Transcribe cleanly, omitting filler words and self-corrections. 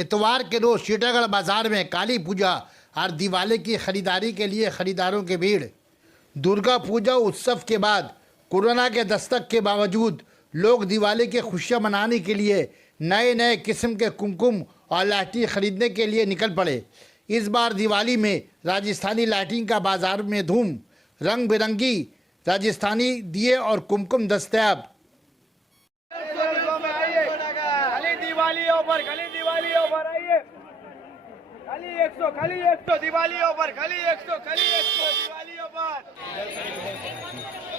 इतवार के रोज शीटागढ़ बाजार में काली पूजा और दिवाली की खरीदारी के लिए खरीदारों की भीड़। दुर्गा पूजा उत्सव के बाद कोरोना के दस्तक के बावजूद लोग दिवाली की खुशियां मनाने के लिए नए नए किस्म के कुमकुम और लाठी खरीदने के लिए निकल पड़े। इस बार दिवाली में राजस्थानी लाइटिंग का बाजार में धूम, रंग बिरंगी राजस्थानी दिए और कुमकुम दस्तयाब। खाली 100 दिवाली ऑफर, खाली 100 दिवाली ऑफर।